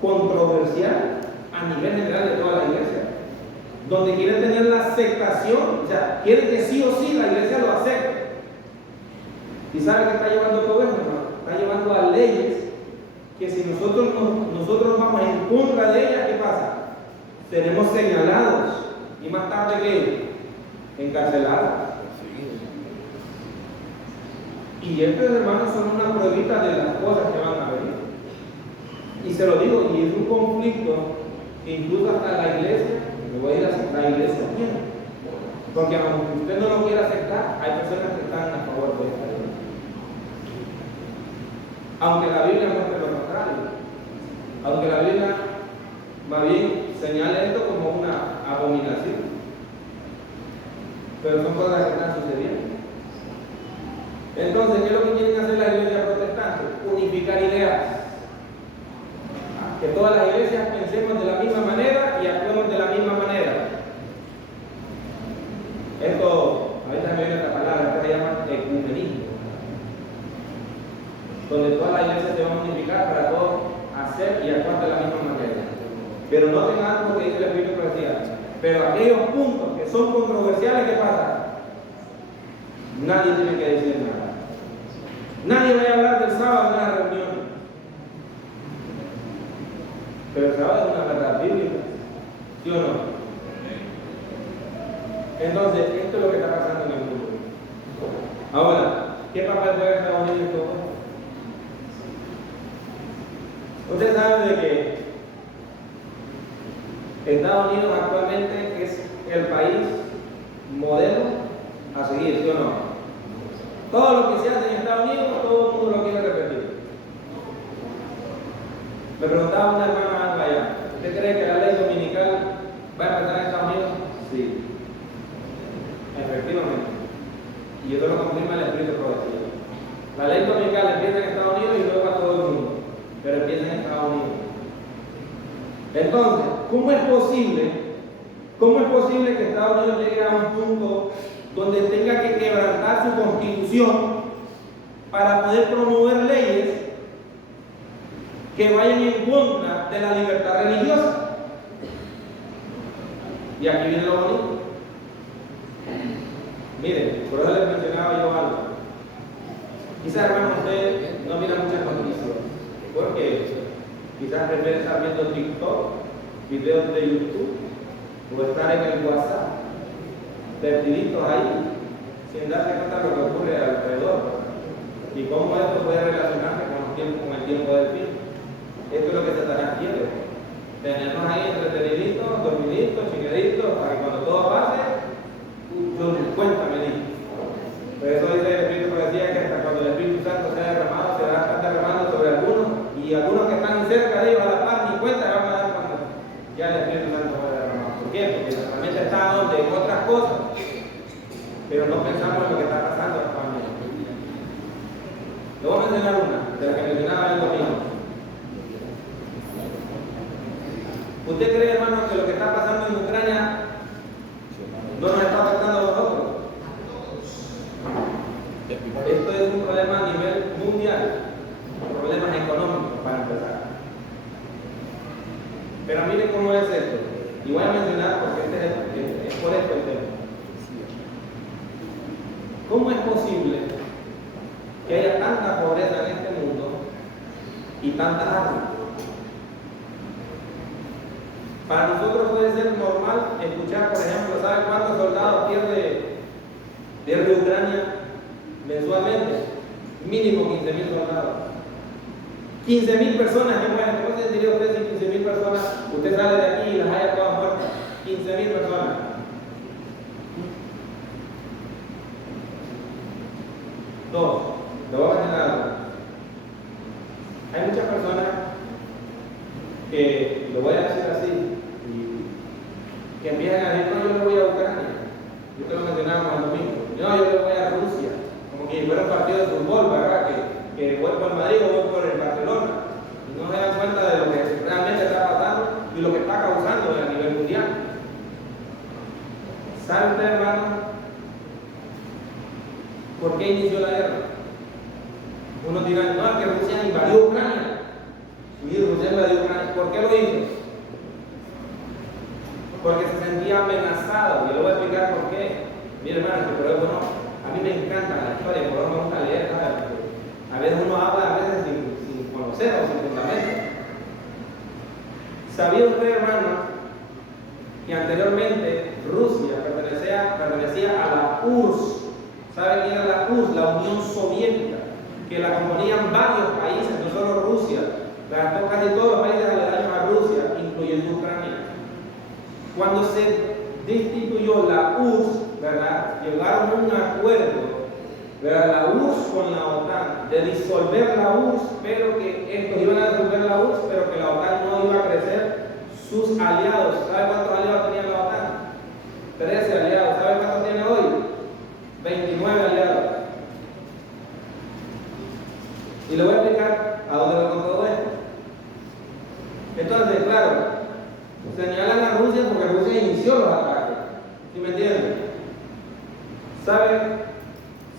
controversial a nivel general de toda la iglesia, donde quieren tener la aceptación, o sea, quieren que sí o sí la iglesia lo acepte. ¿Y sabe qué está llevando todo esto, hermano? Está llevando a leyes que si nosotros vamos en contra de ellas, ¿qué pasa? Seremos señalados y más tarde que encarcelados. Y estos, hermanos, son una pruebita de las cosas que van a venir. Y se lo digo, y es un conflicto que incluso hasta la iglesia, me voy a ir a aceptar, la iglesia tiene. Porque aunque usted no lo quiera aceptar, hay personas que están a favor de esta ley. Aunque la Biblia muestre lo contrario. Aunque la Biblia, más bien, señala esto como una abominación. Pero son cosas que están sucediendo. Entonces, ¿qué es lo que quieren hacer las iglesias protestantes? Unificar ideas. Que todas las iglesias pensemos de la misma manera y actuemos de la misma manera. Esto, ahorita me viene esta palabra, que se llama ecumenismo. Donde todas las iglesias se van a unificar para todos hacer y actuar de la misma manera. Pero no tengan algo que dice el Espíritu que decía. Pero aquellos puntos que son controversiales, ¿qué pasa? Nadie tiene que decir nada. Nadie va a hablar del sábado en una reunión. Pero el sábado es una verdad bíblica. ¿Sí o no? Entonces, esto es lo que está pasando en el mundo. Ahora, ¿qué papel juega Estados Unidos en todo esto? Ustedes saben de que Estados Unidos actualmente es el país modelo a seguir, ¿sí o no? Todo lo que se hace en Estados Unidos, todo el mundo lo quiere repetir. Me preguntaba una hermana allá, ¿usted cree que la ley dominical va a empezar en Estados Unidos? Sí. Efectivamente. Y eso lo confirma el Espíritu de Profecía. La ley dominical empieza en Estados Unidos y luego a todo el mundo, pero empieza en Estados Unidos. Entonces, ¿cómo es posible que Estados Unidos llegue a un punto donde tenga que quebrantar su constitución para poder promover leyes que vayan en contra de la libertad religiosa? Y aquí viene lo bonito. Miren, por eso les mencionaba yo algo. Quizás, hermano, usted no mira muchas noticias, porque quizás prefiere estar viendo TikTok, videos de YouTube, o estar en el WhatsApp, perdiditos ahí, sin darse cuenta de lo que ocurre alrededor y cómo esto puede relacionarse con el tiempo del fin. Esto es lo que Satanás quiere, tenernos ahí entreteniditos, dormiditos, chingueditos, para que cuando todo pase, cuéntame, dijo. Por eso dice el Espíritu que decía que hasta cuando el Espíritu Santo sea derramado, se va a estar derramando sobre algunos, y algunos que están cerca de ellos a la par ni cuenta van a dar cuando ya el Espíritu Santo va a derramar. ¿Por qué? Porque nuestra mente está donde en otras cosas, pero no pensamos en lo que está pasando actualmente. Le voy a mencionar una, de la que mencionaba el domingo. ¿Usted cree, hermano, que lo que está pasando en Ucrania no nos está afectando a nosotros? Esto es un problema a nivel mundial, problemas económicos para empezar. Pero miren cómo es esto. Y voy a mencionar porque es por esto el tema. ¿Cómo es posible que haya tanta pobreza en este mundo y tanta armas? Para nosotros puede ser normal escuchar, por ejemplo, ¿sabe cuántos soldados pierde Ucrania mensualmente? Mínimo 15.000 soldados. 15.000 personas que mueren. ¿Cómo se sentiría usted si 15.000 personas, usted sale de aquí y las haya todas muertas? 15.000 personas. Dos, le voy a mencionar algo. Hay muchas personas que, lo voy a decir así, que empiezan a decir, no, yo le voy a Ucrania. Yo te lo mencionaba el domingo. No, yo le voy a Rusia. Como que fuera un partido de fútbol, ¿verdad? Que voy por el Madrid o voy por el Barcelona. Y no se dan cuenta de lo que realmente está pasando y lo que está causando a nivel mundial. ¿Sabe usted, hermano, por qué inició la guerra? Uno dirá, no, es que Rusia invadió Ucrania. Sí, Rusia invadió Ucrania. ¿Por qué lo hizo? Porque se sentía amenazado. Y le voy a explicar por qué. Mire, hermano, pero es bueno, a mí me encanta la historia, por eso me gusta leer, ¿sabes? A veces uno habla, a veces sin conocer o sin fundamento. ¿Sabía usted, hermano, que anteriormente Rusia pertenecía a la URSS? ¿Sabe quién era la URSS? La Unión Soviética, que la componían varios países, no solo Rusia, casi todos los países aledaños a Rusia, incluyendo Ucrania. Cuando se destituyó la URSS, ¿verdad? Llegaron a un acuerdo, ¿verdad? La URSS con la OTAN, de disolver la URSS, pero que estos iban a disolver la URSS, pero que la OTAN no iba a crecer sus aliados. ¿Sabe cuántos aliados tenía la OTAN? 13 aliados. ¿Sabe cuántos tiene hoy? 29 aliados. Y le voy a explicar a dónde va con todo esto. Entonces, claro, señalan a Rusia porque Rusia inició los ataques. ¿Sí me entienden? ¿Sabe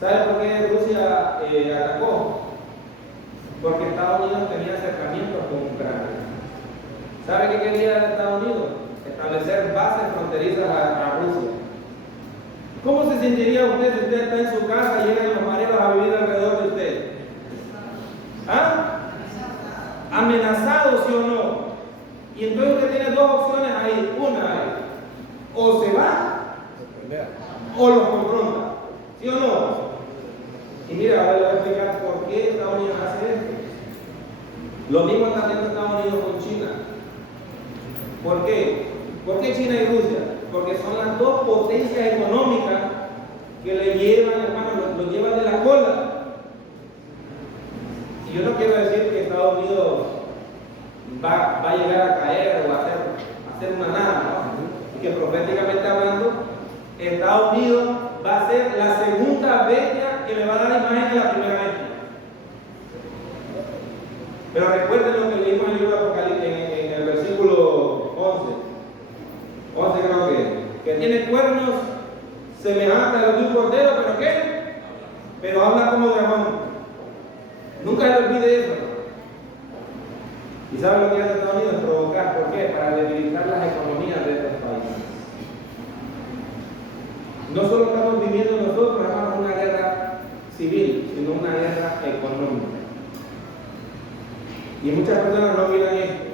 por qué Rusia atacó? Porque Estados Unidos tenía acercamientos con Ucrania. ¿Sabe qué quería Estados Unidos? Establecer bases fronterizas a Rusia. ¿Cómo se sentiría usted si usted está en su casa y llegan los mareros a vivir alrededor de usted? ¿Ah? ¿Amenazado, sí o no? Y entonces usted tiene dos opciones ahí. Una es, o se va, o los confronta. ¿Sí o no? Y mira, ahora le voy a explicar por qué Estados Unidos hace esto. Lo mismo está haciendo Estados Unidos con China. ¿Por qué? ¿Por qué China y Rusia? Porque son las dos potencias económicas que le llevan, hermano, lo llevan de la cola. Y yo no quiero decir que Estados Unidos va a llegar a caer o a hacer una nada, ¿no? Que proféticamente hablando, Estados Unidos va a ser la segunda bestia que le va a dar imagen de la primera bestia. Pero recuerden lo que leímos en el libro de Apocalipsis, en el versículo 11 creo que tiene cuernos semejantes a los de un cordero, ¿pero qué? Pero habla como dragón. Nunca se olvide eso. ¿Y saben lo que hace Estados Unidos? Provocar. ¿Por qué? Para debilitar las economías de estos países. No solo estamos viviendo nosotros, hermanos, una guerra civil, sino una guerra económica. Y muchas personas no miran esto.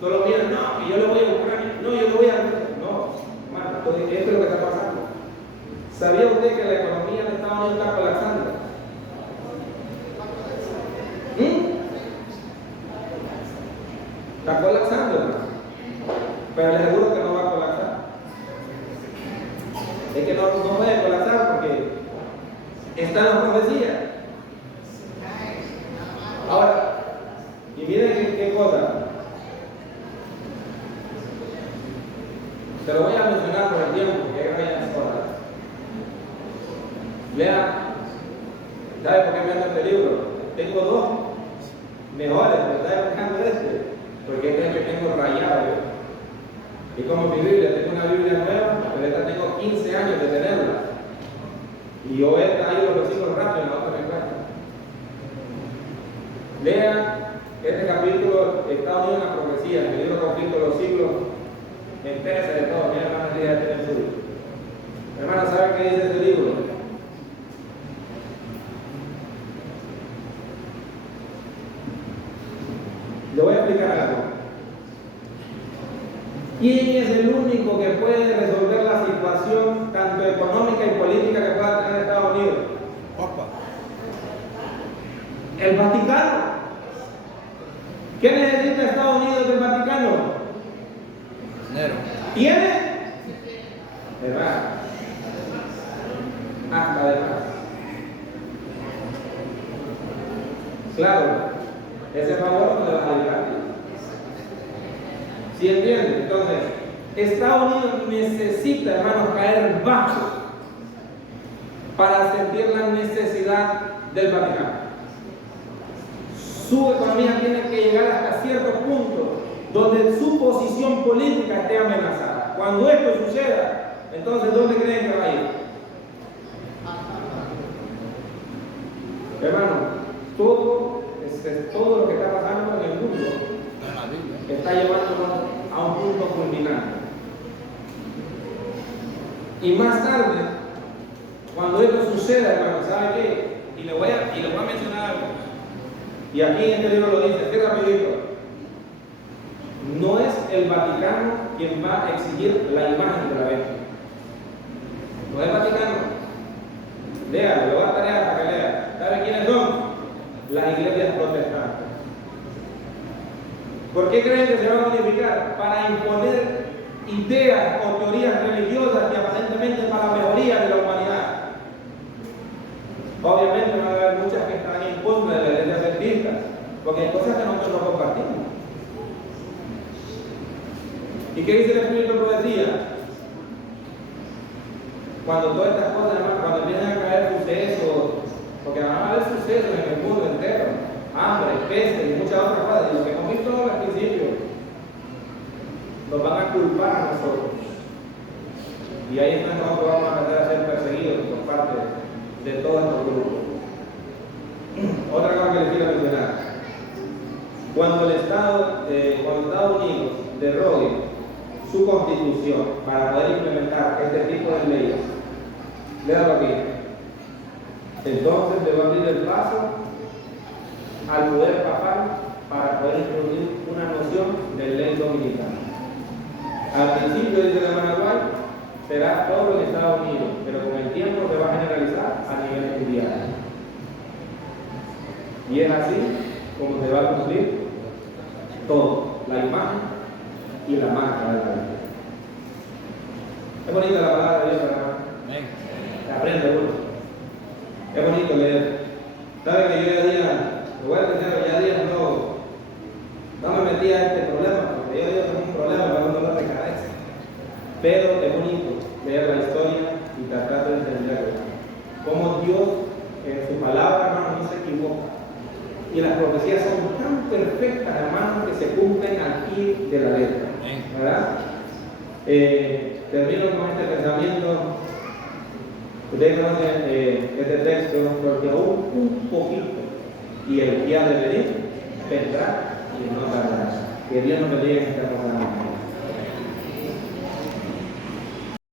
Solo miran, no, que yo le voy a Ucrania, no, yo le voy a Rusia. No, hermano, esto es lo que está pasando. ¿Sabía usted que la economía de Estados Unidos está colapsando? Está colapsando, hermano. Pero les aseguro que no va a colapsar. Es que no puede colapsar porque está en la profecía. Ahora, y miren qué cosa. Se lo voy a mencionar por el tiempo, porque hay que vayan las cosas. Vean, ¿sabe por qué me ando este libro? Tengo dos mejores, pero ¿sabe por qué ando este? Porque este es el que tengo rayado. Y como mi Biblia, tengo una Biblia nueva, pero esta tengo 15 años de tenerla. Y yo he traído los versículos rápido, en la otra me encuentro. Lean Este capítulo está unido en la profecía, en el libro Conflicto de los Siglos, entérese de todo. Mi hermana Lidia tiene el suyo. Mi hermana, ¿sabe qué dice este libro? Le voy a explicar algo. ¿Quién es el único que puede resolver la situación tanto económica y política que pueda tener Estados Unidos? Papa. El Vaticano. ¿Qué necesita Estados Unidos del Vaticano? Dinero. ¿Tiene? ¿Verdad? Hasta de más. Claro, ese favor no le va a llegar. ¿Sí entienden? Entonces, Estados Unidos necesita, hermanos, caer bajo para sentir la necesidad del Vaticano. Su economía tiene que llegar hasta cierto punto donde su posición política esté amenazada. Cuando esto suceda, entonces, ¿dónde creen que va a ir? Hermano, todo lo que está pasando en el mundo está llevándonos a un punto culminante. Y más tarde, cuando esto suceda, hermano, ¿sabe qué? Y le voy a mencionar algo. Y aquí en este libro lo dice, qué rapidito. No es el Vaticano quien va a exigir la imagen de la bestia. No es el Vaticano. Lea, le voy a dar tarea para que lea. ¿Sabe quiénes son? Las iglesias protestantes. ¿Por qué creen que se van a unificar? Para imponer ideas o teorías religiosas que aparentemente para la mejoría de la humanidad. Obviamente van a haber muchas que están en contra de la iglesia adventista, porque hay cosas que nosotros no compartimos. ¿Y qué dice el Espíritu de profecía? Cuando todas estas cosas, además, cuando empiezan a caer sucesos, porque van a haber sucesos en el mundo entero, hambre, peste y muchas otras cosas, y lo que hemos visto al principio, nos van a culpar a nosotros. Y ahí es cuando nosotros vamos a empezar a ser perseguidos por parte de todos estos grupos. Otra cosa que les quiero mencionar: cuando Estados Unidos derrogue su constitución para poder implementar este tipo de leyes, léalo aquí, entonces le va a abrir el paso al poder papal para poder introducir una noción de ley dominicana. Al principio, dice la hermana White, será todo en Estados Unidos, pero con el tiempo se va a generalizar a nivel mundial. Y es así como se va a cumplir todo, la imagen y la marca de la vida. Es bonita la palabra de Dios, hermano. Se aprende uno. Es bonito leer. Sabe que yo ya día, lo voy a entender, ya día no me metí a este problema, porque yo tengo un problema, me va a un dolor de cabeza. Pero es bonito leer la historia y tratar de entenderla. Cómo Dios, en su palabra, hermano, no se equivoca. Y las profecías son tan perfectas, hermanos, que se cumplen al pie de la letra. ¿Verdad? Termino con este pensamiento. Ustedes conocen este texto, porque aún un poquito, y el que ha de venir vendrá y no tardará. Que Dios nos bendiga en esta cosa.